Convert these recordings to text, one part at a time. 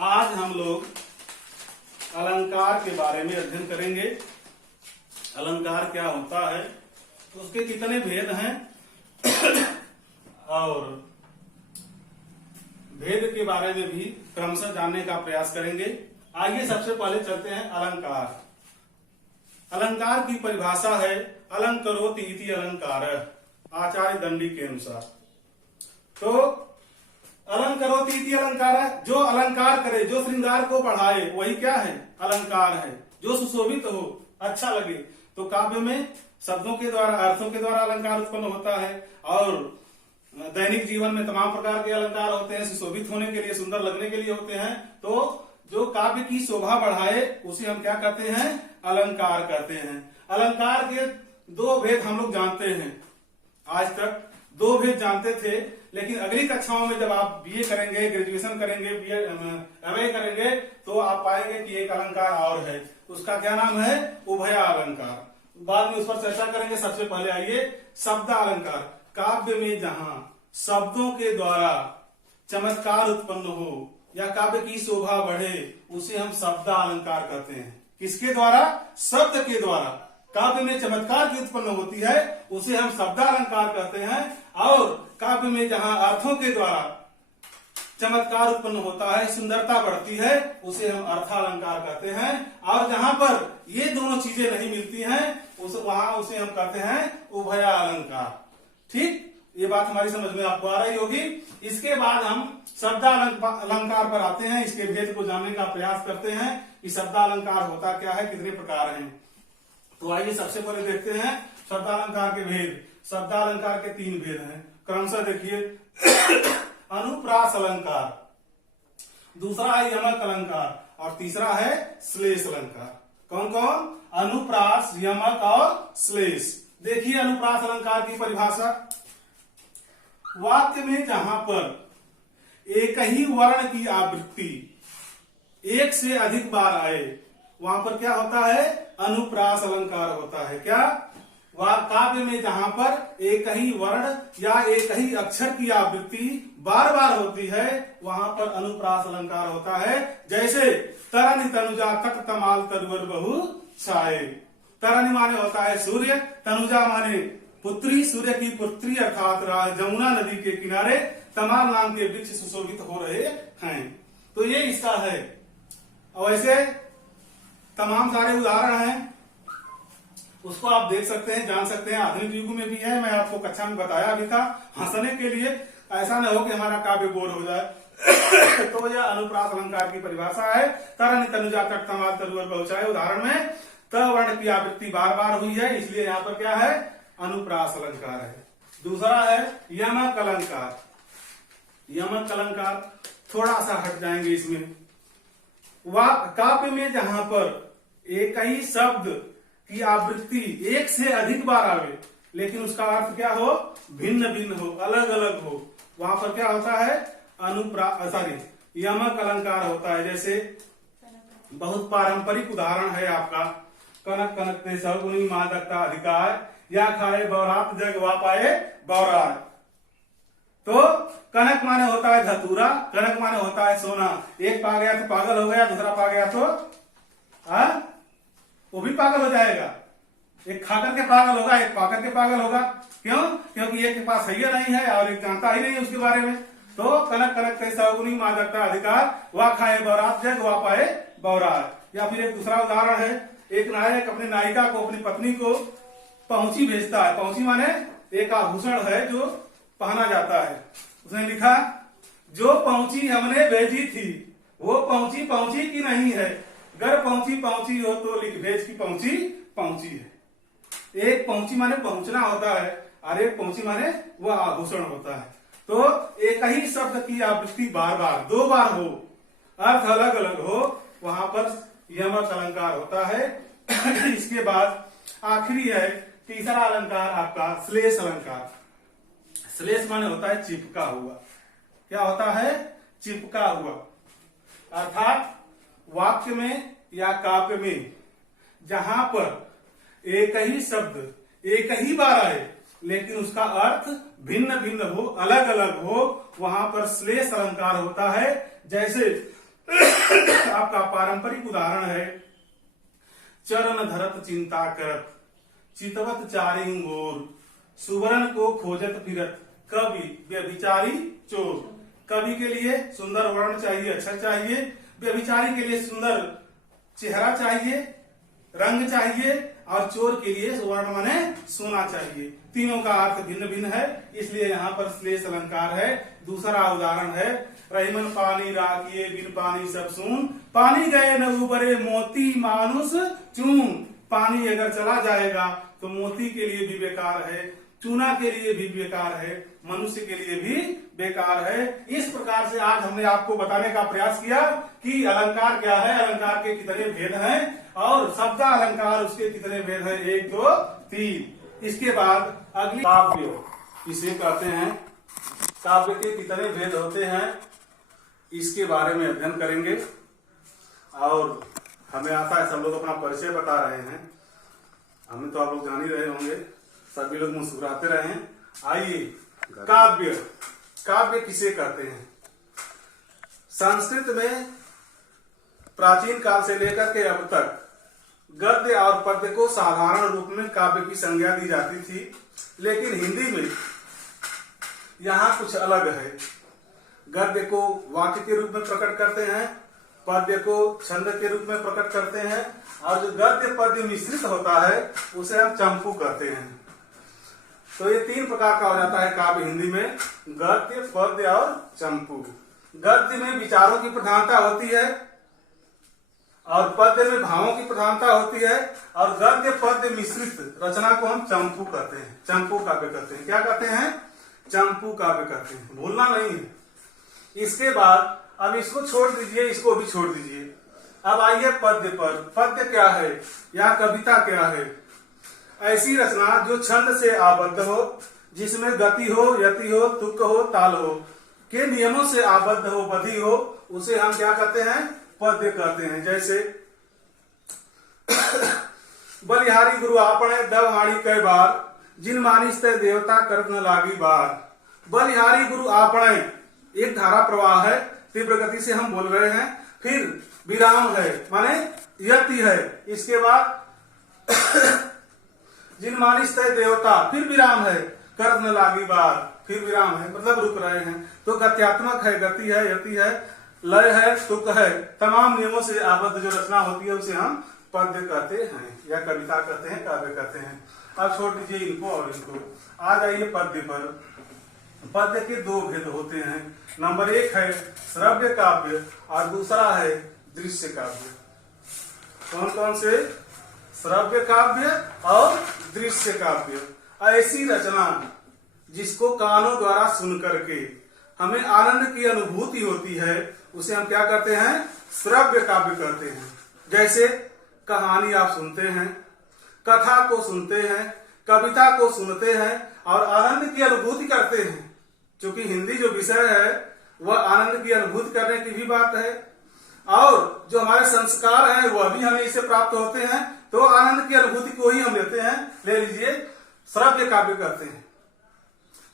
आज हम लोग अलंकार के बारे में अध्ययन करेंगे। अलंकार क्या होता है, उसके कितने भेद हैं और भेद के बारे में भी क्रमशः जानने का प्रयास करेंगे। आइए सबसे पहले चलते हैं अलंकार। अलंकार की परिभाषा है अलंकरोति इति अलंकार, आचार्य दंडी के अनुसार। तो अलंकरोति इति अलंकार है, जो अलंकार करे, जो श्रृंगार को बढ़ाए, वही क्या है? अलंकार है। जो सुशोभित हो, अच्छा लगे। तो काव्य में शब्दों के द्वारा, अर्थों के द्वारा अलंकार उत्पन्न होता है और दैनिक जीवन में तमाम प्रकार के अलंकार होते हैं, सुशोभित होने के लिए, सुंदर लगने के लिए होते हैं। तो जो काव्य की शोभा बढ़ाए उसे हम क्या कहते हैं? अलंकार कहते हैं। अलंकार के दो भेद हम लोग जानते हैं। आज तक दो भेद जानते थे, लेकिन अगली कक्षाओं में जब आप बीए करेंगे, ग्रेजुएशन करेंगे, एमए करेंगे, तो आप पाएंगे कि एक अलंकार और है। उसका क्या नाम है? उभया अलंकार। बाद में उस पर चर्चा करेंगे। सबसे पहले आइए शब्द अलंकार। काव्य में जहां शब्दों के द्वारा चमत्कार उत्पन्न हो या काव्य की शोभा बढ़े, उसे हम शब्द अलंकार कहते हैं। किसके द्वारा? शब्द के द्वारा काव्य में चमत्कार की उत्पन्न होती है, उसे हम शब्द अलंकार कहते हैं। और काव्य में जहां अर्थों के द्वारा चमत्कार उत्पन्न होता है, सुंदरता बढ़ती है, उसे हम अर्थालंकार कहते हैं। और जहां पर ये दोनों चीजें नहीं मिलती हैं, वहां उसे हम कहते हैं उभया अलंकार। ठीक, ये बात हमारी समझ में आपको आ रही होगी। इसके बाद हम शब्द अलंकार पर आते हैं। इसके भेद को जानने का प्रयास करते हैं कि शब्द अलंकार होता क्या है, कितने प्रकार हैं। तो आइए सबसे पहले देखते हैं शब्दालंकार के भेद। शब्दालंकार के तीन भेद हैं, क्रमशः देखिए। अनुप्रास अलंकार, दूसरा है यमक अलंकार और तीसरा है श्लेष अलंकार। कौन कौन? अनुप्रास, यमक और श्लेष। देखिए अनुप्रास अलंकार की परिभाषा। वाक्य में जहां पर एक ही वर्ण की आवृत्ति एक से अधिक बार आए, वहां पर क्या होता है? अनुप्रास अलंकार होता है। क्या? काव्य में जहां पर एक ही वर्ण या एक ही अक्षर की आवृत्ति बार बार होती है, वहां पर अनुप्रास अलंकार होता है। जैसे तरनि तनुजा तक तमाल तरुवर बहु छाए। तरनि माने होता है सूर्य, तनुजा माने पुत्री, सूर्य की पुत्री, अर्थात जमुना नदी के किनारे तमाल नाम के वृक्ष सुशोभित हो रहे हैं। तो ये इसका है। और ऐसे तमाम सारे उदाहरण हैं, उसको आप देख सकते हैं, जान सकते हैं। आधुनिक युग में भी है, मैं आपको कक्षा में बताया भी था, हंसने के लिए। ऐसा न हो कि हमारा काव्य बोर हो जाए। तो यह अनुप्रास अलंकार की परिभाषा है। तरनि तनुजा तक तमाल तरुवर बहु छाए। उदाहरण में त वर्ण की आवृत्ति बार बार हुई है, इसलिए यहाँ पर क्या है? अनुप्रास अलंकार है। दूसरा है यमक अलंकार। यमक अलंकार थोड़ा सा हट जाएंगे इसमें। काव्य में जहां पर एक ही शब्द की आवृत्ति एक से अधिक बार आवे, लेकिन उसका अर्थ क्या हो? भिन्न भिन्न हो, अलग अलग हो, वहां पर क्या होता है? यमक अलंकार होता है। जैसे बहुत पारंपरिक उदाहरण है आपका, कनक कनक ते सगुनी मादकता अधिकार, या खाए बौरात जग वा पाए बौरात। तो कनक माने होता है धतूरा, कनक माने होता है सोना। एक पा गया तो पागल हो गया, दूसरा पा गया तो वो भी पागल हो जाएगा। एक खाकर के पागल होगा, एक पाकर के पागल होगा। क्यों? क्योंकि एक के पास सही नहीं है और एक जानता ही नहीं उसके बारे में। तो कनक कनक कई सगुनी मादकता अधिकार, वा खाए बौरात जग वा पाए बौरात। या फिर एक दूसरा उदाहरण है, एक नायक अपनी नायिका को, अपनी पत्नी को पहुंची भेजता है। पहुंची माने एक आभूषण है जो पहना जाता है। उसने लिखा, जो पहुंची हमने भेजी थी, वो पहुंची पहुंची की नहीं है। घर पहुंची पहुंची हो तो लिख भेज की पहुंची पहुंची है। एक पहुंची माने पहुंचना होता है और एक पहुंची माने वह आभूषण होता है। तो एक ही शब्द की आवृत्ति बार बार, दो बार हो, अर्थ अलग अलग हो, वहां पर यमक अलंकार होता है। इसके बाद आखिरी है तीसरा अलंकार आपका श्लेष अलंकार। श्लेष माने होता है चिपका हुआ। क्या होता है? चिपका हुआ। अर्थात वाक्य में या काव्य में जहां पर एक ही शब्द एक ही बार आए, लेकिन उसका अर्थ भिन्न भिन्न हो, अलग अलग हो, वहां पर श्लेष अलंकार होता है। जैसे आपका पारंपरिक उदाहरण है चरण धरत चिंता करत, चितवत चारिंग गोर, सुवर्ण को खोजत फिरत, कवि व्यभिचारी चोर। कवि के लिए सुंदर वर्ण चाहिए, अक्षर चाहिए। व्यभिचारी के लिए सुंदर चेहरा चाहिए, रंग चाहिए, और चोर के लिए वर्ण माने सोना चाहिए। तीनों का अर्थ भिन्न भिन्न है, इसलिए यहाँ पर श्लेष अलंकार है। दूसरा उदाहरण है रहीमन पानी राखिए बिन पानी सब सून, पानी गए न उबरे मोती मानुष चून। पानी अगर चला जाएगा तो मोती के लिए भी बेकार है, चूना के लिए भी बेकार है, मनुष्य के लिए भी बेकार है। इस प्रकार से आज हमने आपको बताने का प्रयास किया कि अलंकार क्या है, अलंकार के कितने भेद हैं और शब्द अलंकार उसके कितने भेद हैं, 1 2 3। इसके बाद अगली काव्य इसे कहते हैं, काव्य के कितने भेद होते हैं इसके बारे में अध्ययन करेंगे। और हमें आता है, सब लोग अपना परिचय बता रहे हैं, हमें तो आप लोग जान ही रहे होंगे, सभी लोग मुस्कुराते रहे हैं। आइए, काव्य, काव्य किसे कहते हैं? संस्कृत में प्राचीन काल से लेकर के अब तक गद्य और पद्य को साधारण रूप में काव्य की संज्ञा दी जाती थी, लेकिन हिंदी में यहाँ कुछ अलग है। गद्य को वाक्य के रूप में प्रकट करते हैं, पद्य को छंद के रूप में प्रकट करते हैं, और जो गद्य पद्य मिश्रित होता है उसे हम चंपू कहते हैं। तो ये 3 प्रकार का हो जाता है काव्य हिंदी में, गद्य पद्य और चंपू। गद्य में विचारों की प्रधानता होती है और पद्य में भावों की प्रधानता होती है, और गद्य पद्य मिश्रित रचना को हम चंपू कहते हैं, चंपू काव्य कहते हैं। क्या कहते हैं? चंपू काव्य कहते हैं, भूलना नहीं है। इसके बाद अब इसको छोड़ दीजिए, इसको भी छोड़ दीजिए। अब आइए पद्य पर। पद्य क्या है या कविता क्या है? ऐसी रचना जो छंद से आबद्ध हो, जिसमें गति हो, यति हो, तुक हो, ताल हो, के नियमों से आबद्ध हो, बधी हो, उसे हम क्या कहते हैं? पद्य कहते हैं। जैसे बलिहारी गुरु आपने दवहाड़ी कई बार, जिन मानिस ते देवता करत न लागी बार। बलिहारी गुरु आपने, एक धारा प्रवाह है, तीव्र गति से हम बोल रहे हैं। फिर विराम है माने यति है, इसके बाद जिन मानिस ते देवता, फिर विराम है, करत न लागी बार, फिर विराम है, मतलब रुक रहे हैं। तो गत्यात्मक है, गति है, यति है, लय है, तुक है, तमाम नियमों से आबद्ध जो रचना होती है उसे हम पद्य कहते हैं या कविता कहते हैं, काव्य कहते हैं। अब छोड़ दीजिए इनको और इनको, आ जाइए पद्य पर। पद्य के 2 भेद होते हैं। नंबर 1 है श्रव्य काव्य और दूसरा है दृश्य काव्य। कौन कौन से? श्रव्य काव्य और दृश्य काव्य। ऐसी रचना जिसको कानों द्वारा सुन करके हमें आनंद की अनुभूति होती है उसे हम क्या कहते हैं? श्रव्य काव्य कहते हैं। जैसे कहानी आप सुनते हैं, कथा को सुनते हैं, कविता को सुनते हैं और आनंद की अनुभूति करते हैं। क्योंकि हिंदी जो विषय है वह आनंद की अनुभूति करने की भी बात है, और जो हमारे संस्कार हैं वह भी हमें इससे प्राप्त होते हैं। तो आनंद की अनुभूति को ही हम लेते हैं, ले लीजिए, श्रव्य काव्य कहते हैं।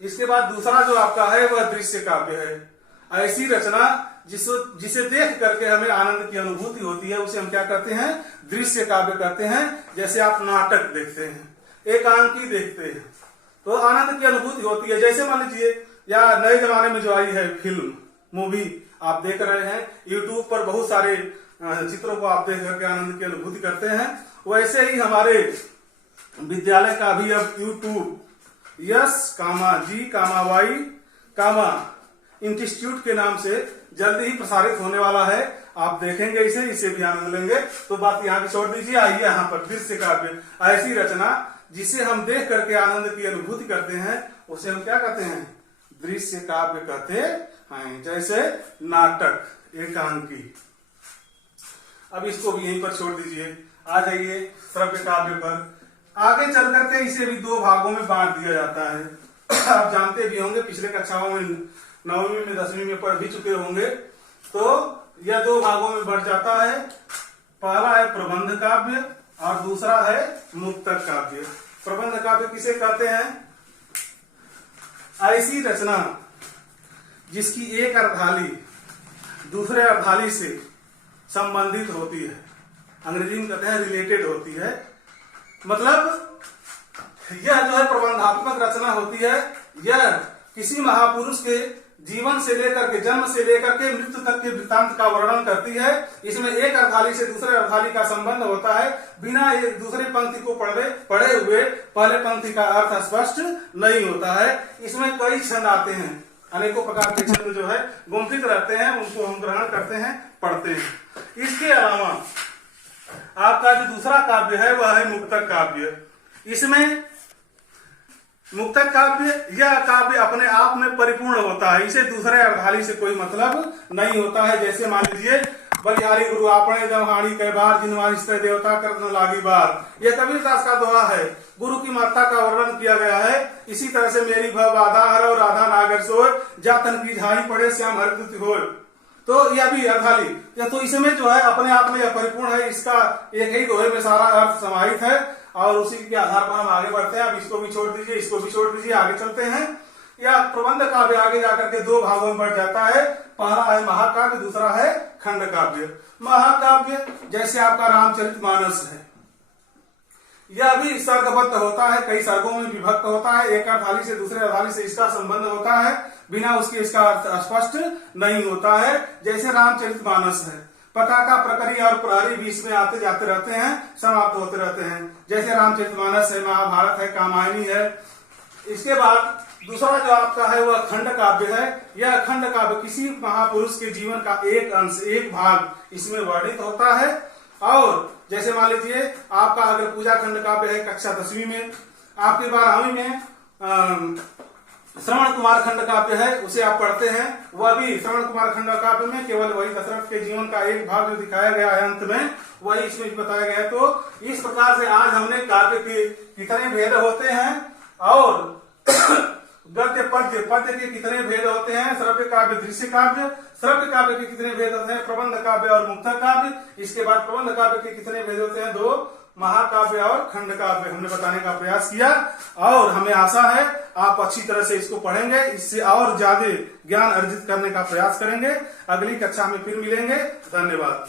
इसके बाद दूसरा जो आपका है वह दृश्य काव्य है। ऐसी रचना जिसे देख करके हमें आनंद की अनुभूति होती है उसे हम क्या कहते हैं? दृश्य काव्य कहते हैं। जैसे आप नाटक देखते हैं, एकांकी देखते हैं, तो आनंद की अनुभूति होती है। जैसे मान लीजिए, या नए जमाने में जो आई है फिल्म, मूवी आप देख रहे हैं, यूट्यूब पर बहुत सारे चित्रों को आप देख करके आनंद की अनुभूति करते हैं। वैसे ही हमारे विद्यालय का भी अब यूट्यूब यस, इंस्टीट्यूट के नाम से जल्दी ही प्रसारित होने वाला है। आप देखेंगे इसे भी आनंद लेंगे। तो बात यहाँ की छोड़ दीजिए, आइए यहाँ पर दृश्य काव्य। ऐसी रचना जिसे हम देख करके आनंद की अनुभूति करते हैं उसे हम क्या कहते हैं? दृश्य काव्य कहते हैं। जैसे नाटक, एकांकी। अब इसको भी यहीं पर छोड़ दीजिए, आ जाइए श्रव्य काव्य पर। आगे चल करके इसे भी 2 भागों में बांट दिया जाता है। आप जानते भी होंगे, पिछले कक्षाओं में 9वीं में 10वीं में पढ़ भी चुके होंगे। तो यह 2 भागों में बढ़ जाता है। पहला है प्रबंध काव्य और दूसरा है मुक्तक काव्य। प्रबंध काव्य किसे कहते हैं? ऐसी रचना जिसकी एक अर्धाली दूसरे अर्धाली से संबंधित होती है, अंग्रेजी में कहते हैं रिलेटेड होती है। मतलब यह जो है प्रबंधात्मक रचना होती है, यह किसी महापुरुष के जीवन से लेकर के, जन्म से लेकर के मृत्यु तक के वृत्तांत का वर्णन करती है। इसमें एक अर्थाली से दूसरे अर्थाली का संबंध होता है, बिना एक दूसरे पंक्ति को पढ़े हुए पहले पंक्ति का अर्थ स्पष्ट नहीं होता है। इसमें कई छंद आते हैं, अनेकों प्रकार के छंद जो है गुंफित रहते हैं, उनको हम ग्रहण करते हैं, पढ़ते हैं। इसके अलावा आपका जो दूसरा काव्य है वह है मुक्तक काव्य। इसमें मुक्तक काव्य, यह काव्य अपने आप में परिपूर्ण होता है, इसे दूसरे अर्धाली से कोई मतलब नहीं होता है। जैसे मान लीजिए बलिहारी गुरु आपने जमहाड़ी कई बार जिनवारी से देवता करने लागी बार, यह कबीरदास का दोहा है। गुरु की महत्ता का वर्णन किया गया है। इसी तरह से मेरी भव बाधा हर और राधा नागर सोय, जातन की झाई पड़े श्याम हरदुति होय, तो यह भी अर्धाली, या तो इसमें जो है अपने आप में यह परिपूर्ण है, इसका एक ही दोहे में सारा अर्थ समाहित है और उसी के आधार पर हम आगे बढ़ते हैं। अब इसको भी छोड़ दीजिए, इसको भी छोड़ दीजिए, आगे चलते हैं। या प्रबंध काव्य आगे जाकर के दो भागों में बढ़ जाता है, पहला है महाकाव्य, दूसरा है खंड काव्य। महाकाव्य जैसे आपका रामचरितमानस है, यह भी सर्गबद्ध होता है, कई सर्गों में विभक्त होता है, एक अर्थाली से दूसरे अर्थाली से इसका संबंध होता है, बिना उसके इसका अर्थ स्पष्ट नहीं होता है। जैसे रामचरितमानस है, पताका प्रकरी और प्रहरी बीच में आते जाते रहते हैं, समाप्त होते रहते हैं। जैसे रामचरितमानस है, महाभारत है, कामायनी है। इसके बाद दूसरा जो आपका है वह खंड काव्य है। यह खंड काव्य किसी महापुरुष के जीवन का एक अंश, एक भाग इसमें वर्णित होता है। और जैसे मान लीजिए आपका अगर पूजा खंड काव्य है कक्षा 10वीं में, आपके 12वीं में श्रवण कुमार खंड काव्य है, उसे आप पढ़ते हैं। वह भी श्रवण कुमार खंड काव्य में केवल वही दशरथ के जीवन का एक भाग जो दिखाया गया है अंत में, वही इसमें भी बताया गया है। तो इस प्रकार से आज हमने काव्य के कितने भेद होते हैं और गद्य पद्य, पद्य के कितने भेद होते हैं, श्रव्य काव्य, दृश्य काव्य, श्रव्य काव्य के कितने भेद होते हैं, प्रबंध काव्य और मुक्तक काव्य। इसके बाद प्रबंध काव्य के कितने भेद होते हैं, 2, महाकाव्य और खंड काव्य हमने बताने का प्रयास किया। और हमें आशा है आप अच्छी तरह से इसको पढ़ेंगे, इससे और ज्यादा ज्ञान अर्जित करने का प्रयास करेंगे। अगली कक्षा में फिर मिलेंगे। धन्यवाद।